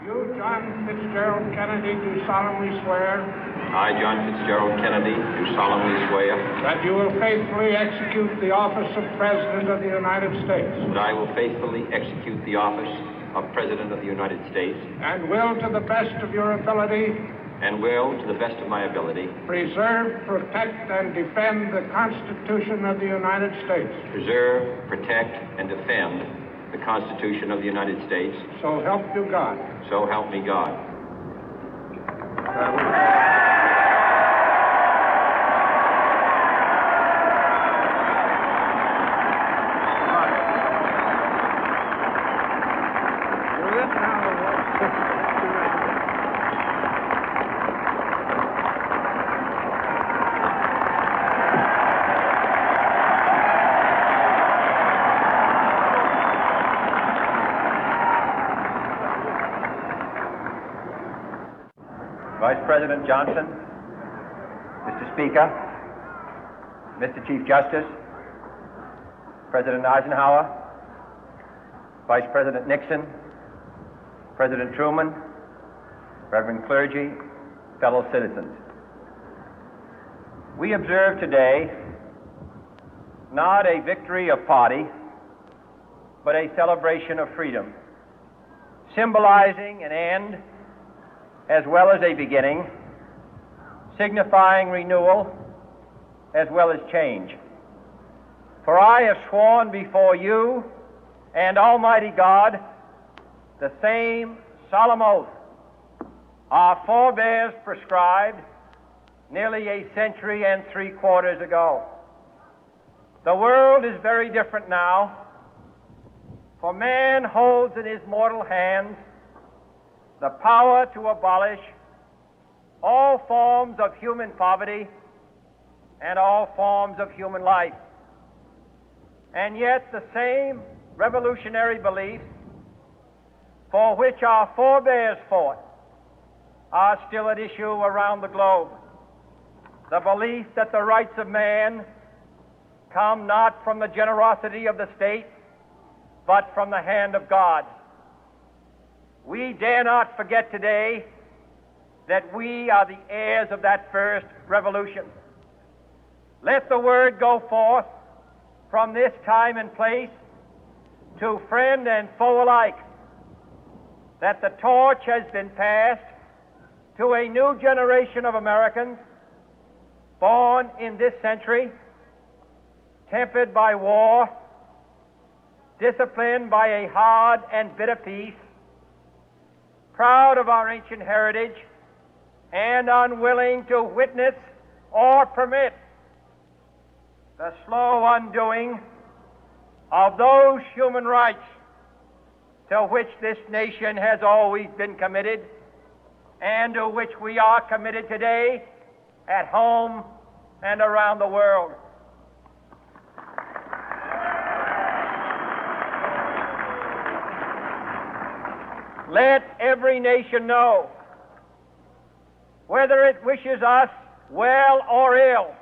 You, John Fitzgerald Kennedy, do solemnly swear I, John Fitzgerald Kennedy, do solemnly swear that you will faithfully execute the office of President of the United States that I will faithfully execute the office of President of the United States and will, to the best of your ability, and will, to the best of my ability, preserve, protect, and defend the Constitution of the United States. preserve, protect, and defend the Constitution of the United States. So help you God. So help me God. Vice President Johnson, Mr. Speaker, Mr. Chief Justice, President Eisenhower, Vice President Nixon, President Truman, Reverend clergy, fellow citizens. We observe today not a victory of party, but a celebration of freedom, symbolizing an end as well as a beginning, signifying renewal as well as change. For I have sworn before you and Almighty God the same solemn oath our forebears prescribed nearly a century and 3/4 ago. The world is very different now, for man holds in his mortal hands the power to abolish all forms of human poverty and all forms of human life. And yet the same revolutionary beliefs for which our forebears fought are still at issue around the globe. The belief that the rights of man come not from the generosity of the state, but from the hand of God. We dare not forget today that we are the heirs of that first revolution. Let the word go forth from this time and place to friend and foe alike that the torch has been passed to a new generation of Americans born in this century, tempered by war, disciplined by a hard and bitter peace, proud of our ancient heritage, and unwilling to witness or permit the slow undoing of those human rights to which this nation has always been committed and to which we are committed today at home and around the world. Let every nation know, whether it wishes us well or ill,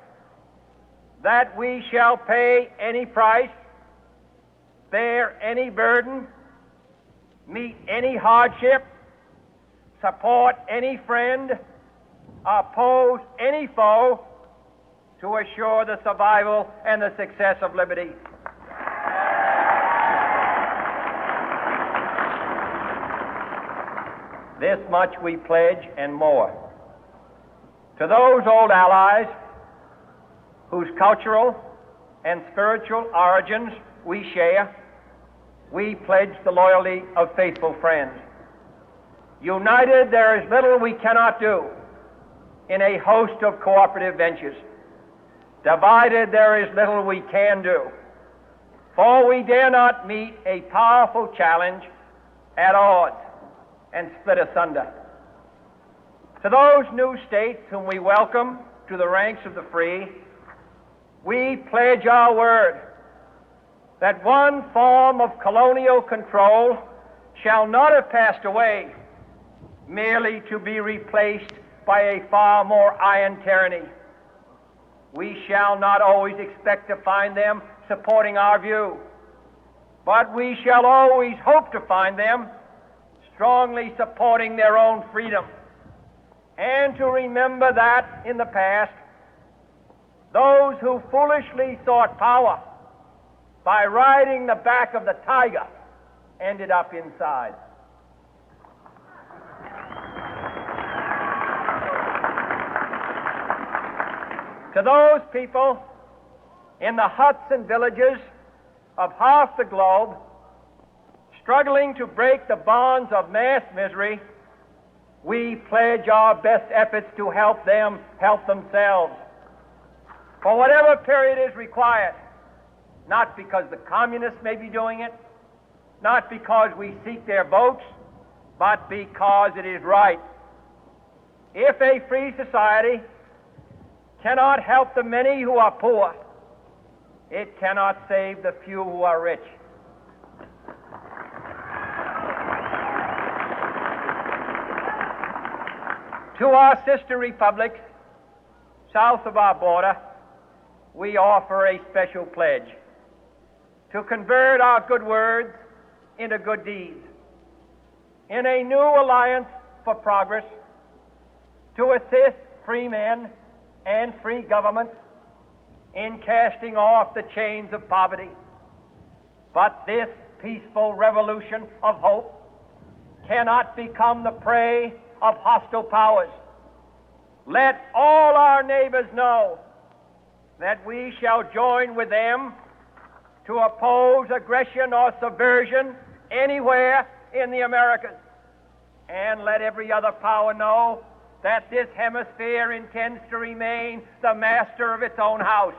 that we shall pay any price, bear any burden, meet any hardship, support any friend, oppose any foe to assure the survival and the success of liberty. This much we pledge and more. To those old allies whose cultural and spiritual origins we share, we pledge the loyalty of faithful friends. United, there is little we cannot do in a host of cooperative ventures. Divided, there is little we can do, for we dare not meet a powerful challenge at odds and split asunder. To those new states whom we welcome to the ranks of the free, we pledge our word that one form of colonial control shall not have passed away merely to be replaced by a far more iron tyranny. We shall not always expect to find them supporting our view, but we shall always hope to find them strongly supporting their own freedom, and to remember that in the past, those who foolishly sought power by riding the back of the tiger ended up inside. To those people in the huts and villages of half the globe struggling to break the bonds of mass misery, we pledge our best efforts to help them help themselves for whatever period is required, not because the communists may be doing it, not because we seek their votes, but because it is right. If a free society cannot help the many who are poor, it cannot save the few who are rich. To our sister republics south of our border, we offer a special pledge to convert our good words into good deeds, in a new alliance for progress, to assist free men and free governments in casting off the chains of poverty. But this peaceful revolution of hope cannot become the prey of hostile powers. Let all our neighbors know that we shall join with them to oppose aggression or subversion anywhere in the Americas. And let every other power know that this hemisphere intends to remain the master of its own house.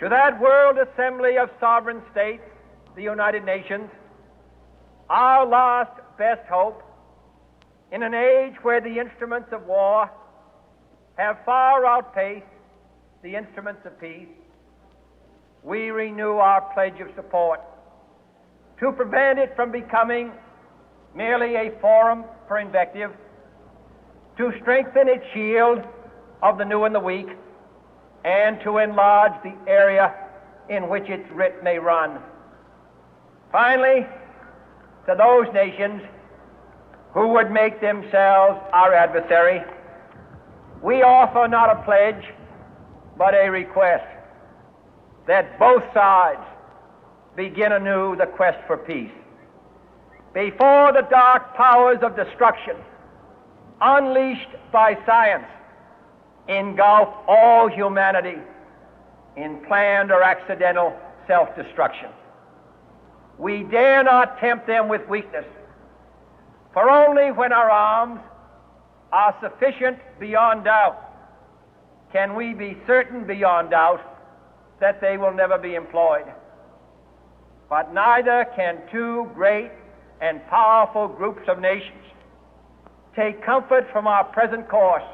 To that World Assembly of Sovereign States, the United Nations, our last best hope, in an age where the instruments of war have far outpaced the instruments of peace, we renew our pledge of support to prevent it from becoming merely a forum for invective, to strengthen its shield of the new and the weak, and to enlarge the area in which its writ may run. Finally, to those nations who would make themselves our adversary, we offer not a pledge, but a request that both sides begin anew the quest for peace. Before the dark powers of destruction, unleashed by science, engulf all humanity in planned or accidental self-destruction, we dare not tempt them with weakness, for only when our arms are sufficient beyond doubt can we be certain beyond doubt that they will never be employed. But neither can two great and powerful groups of nations take comfort from our present course,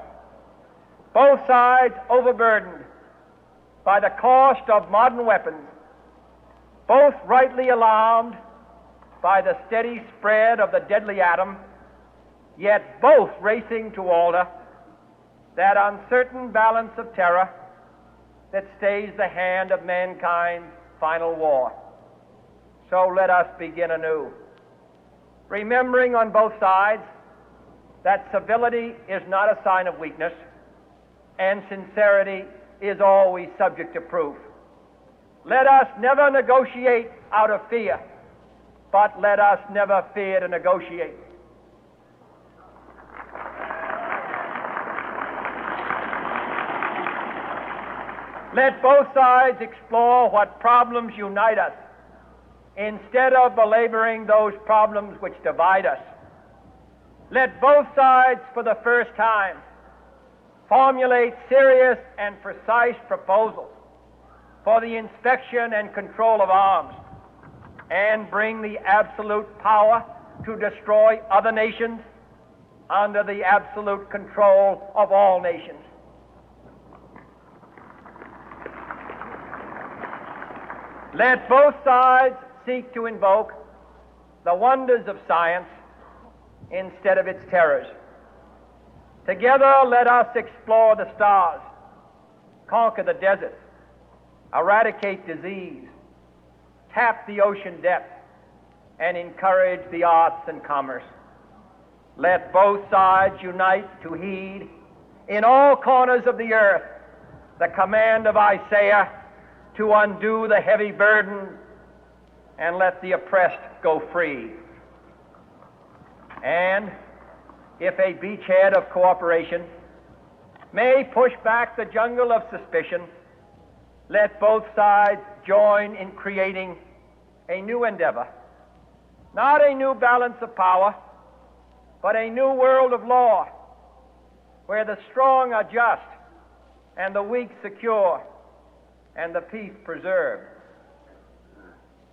both sides overburdened by the cost of modern weapons, both rightly alarmed by the steady spread of the deadly atom, yet both racing to alter that uncertain balance of terror that stays the hand of mankind's final war. So let us begin anew, remembering on both sides that civility is not a sign of weakness, and sincerity is always subject to proof. Let us never negotiate out of fear, but let us never fear to negotiate. Let both sides explore what problems unite us, instead of belaboring those problems which divide us. Let both sides, for the first time, formulate serious and precise proposals for the inspection and control of arms, and bring the absolute power to destroy other nations under the absolute control of all nations. Let both sides seek to invoke the wonders of science instead of its terrors. Together, let us explore the stars, conquer the deserts, eradicate disease, tap the ocean depths, and encourage the arts and commerce. Let both sides unite to heed in all corners of the earth the command of Isaiah to undo the heavy burden and let the oppressed go free. And if a beachhead of cooperation may push back the jungle of suspicion, let both sides join in creating a new endeavor, not a new balance of power, but a new world of law, where the strong are just and the weak secure and the peace preserved.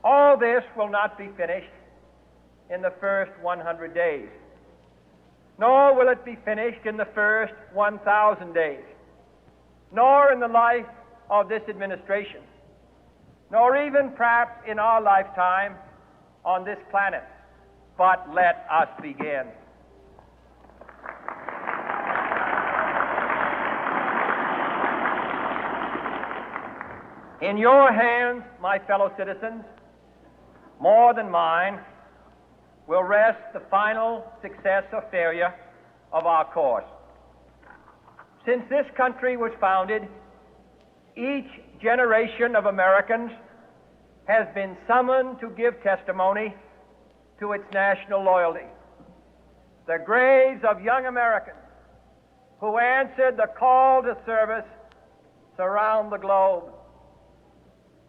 All this will not be finished in the first 100 days, nor will it be finished in the first 1,000 days, nor in the life of this administration. nor even perhaps in our lifetime on this planet. But let us begin. In your hands, my fellow citizens, more than mine, will rest the final success or failure of our course. Since this country was founded, each generation of Americans has been summoned to give testimony to its national loyalty. The graves of young Americans who answered the call to service surround the globe.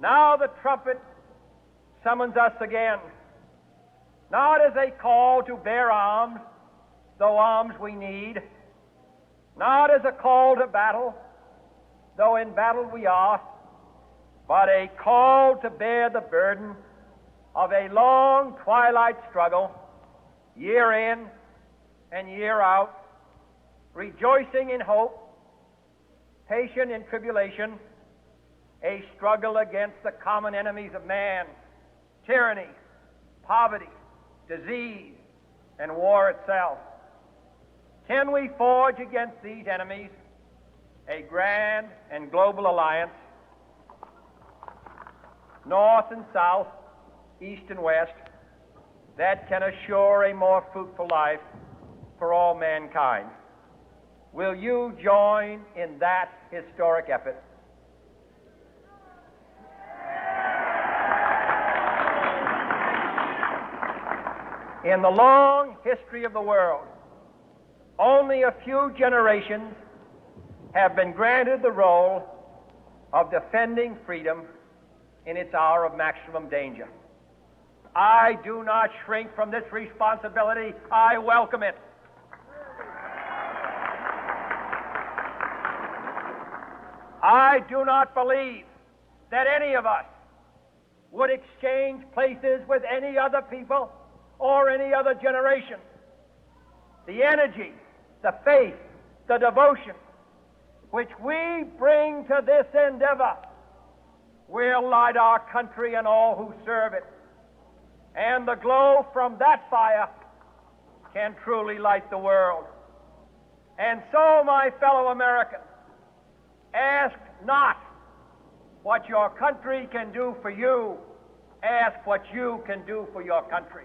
Now the trumpet summons us again, not as a call to bear arms, though arms we need, not as a call to battle, though in battle we are, but a call to bear the burden of a long twilight struggle, year in and year out, rejoicing in hope, patient in tribulation, a struggle against the common enemies of man, tyranny, poverty, disease, and war itself. Can we forge against these enemies a grand and global alliance, north and south, east and west, that can assure a more fruitful life for all mankind? Will you join in that historic effort? In the long history of the world, only a few generations have been granted the role of defending freedom in its hour of maximum danger. I do not shrink from this responsibility. I welcome it. I do not believe that any of us would exchange places with any other people or any other generation. The energy, the faith, the devotion which we bring to this endeavor will light our country and all who serve it. And the glow from that fire can truly light the world. And so, my fellow Americans, ask not what your country can do for you, ask what you can do for your country.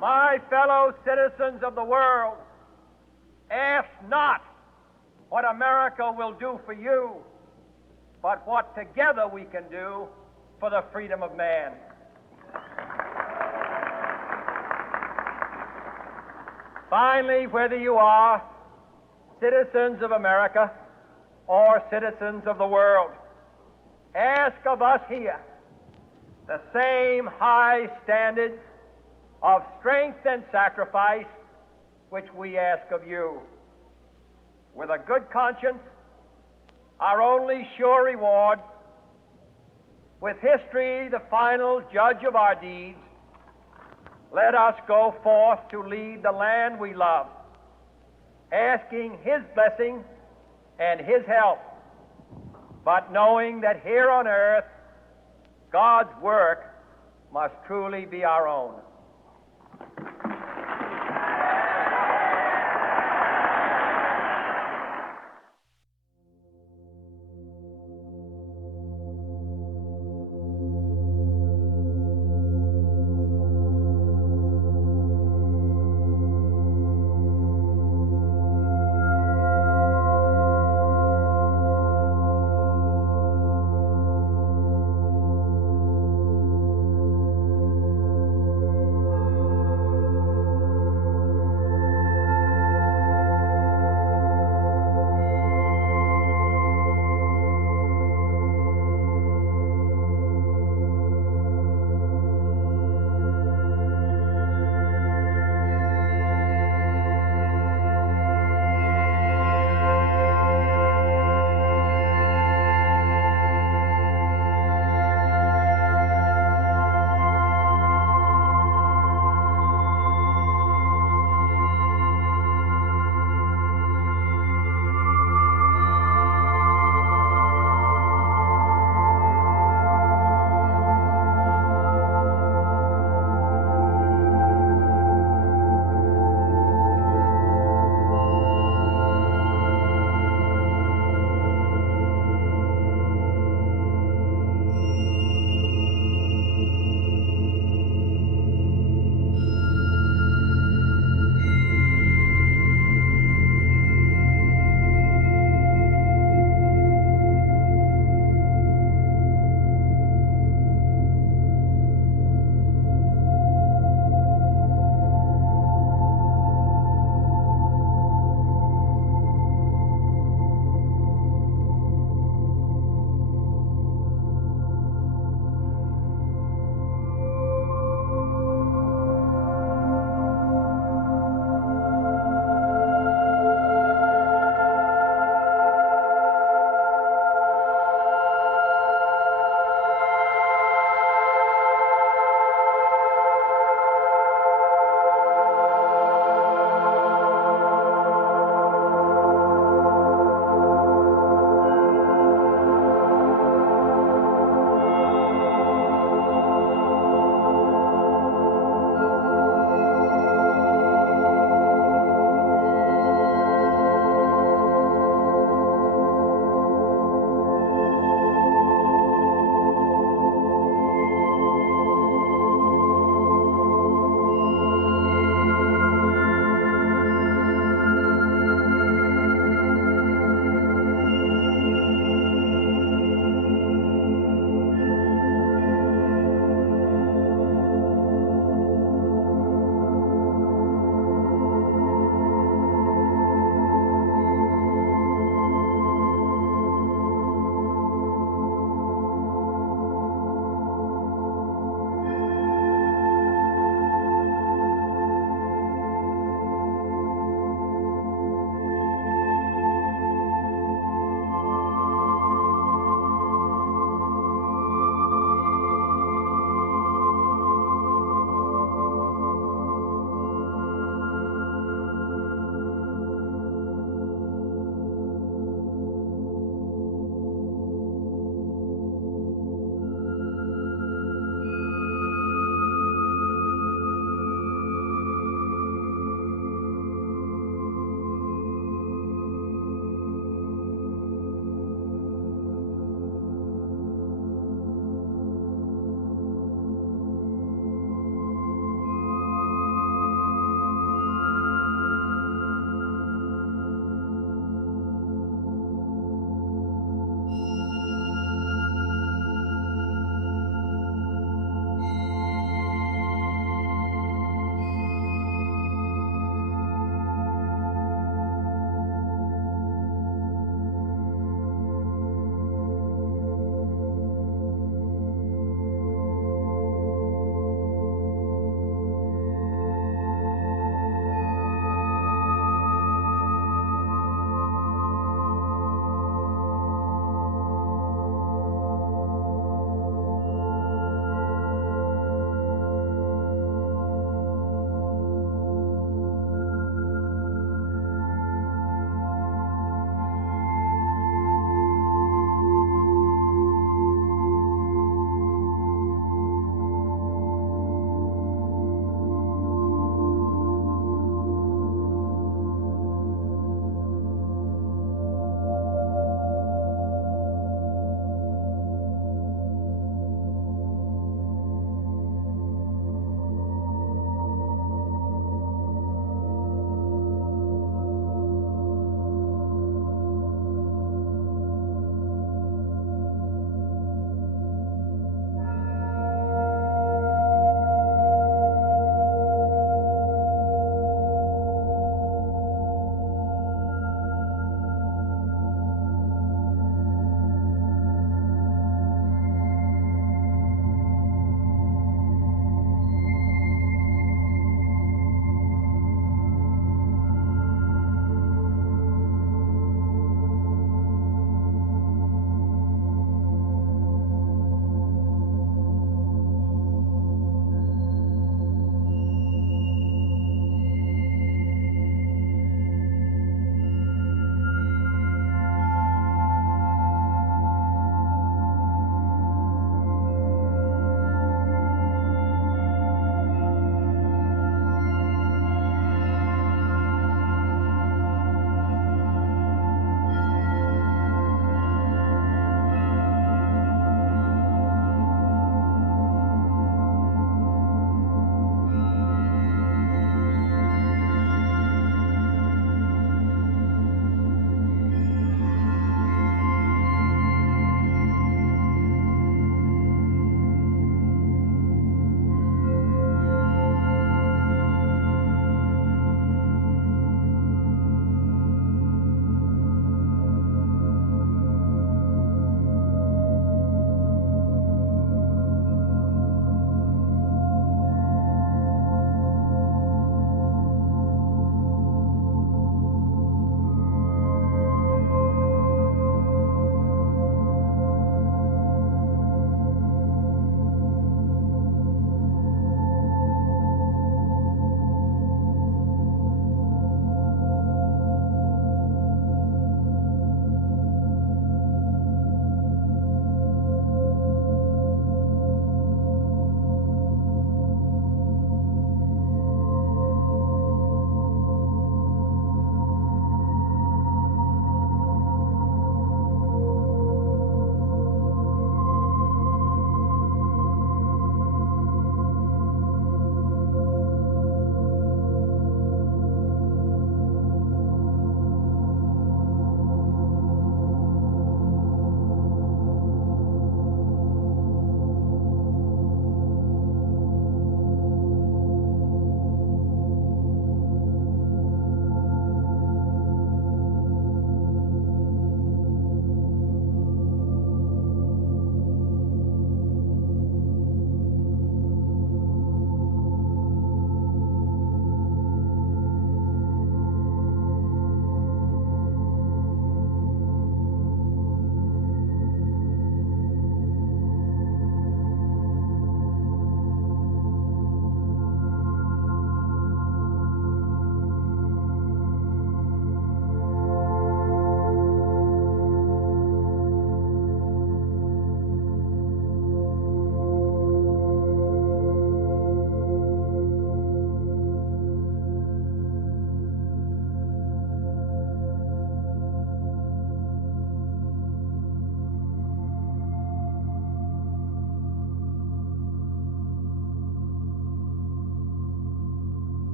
My fellow citizens of the world, ask not what America will do for you, but what together we can do for the freedom of man. Finally, whether you are citizens of America or citizens of the world, ask of us here the same high standards of strength and sacrifice which we ask of you. With a good conscience, our only sure reward, with history the final judge of our deeds, let us go forth to lead the land we love, asking His blessing and His help, but knowing that here on earth God's work must truly be our own.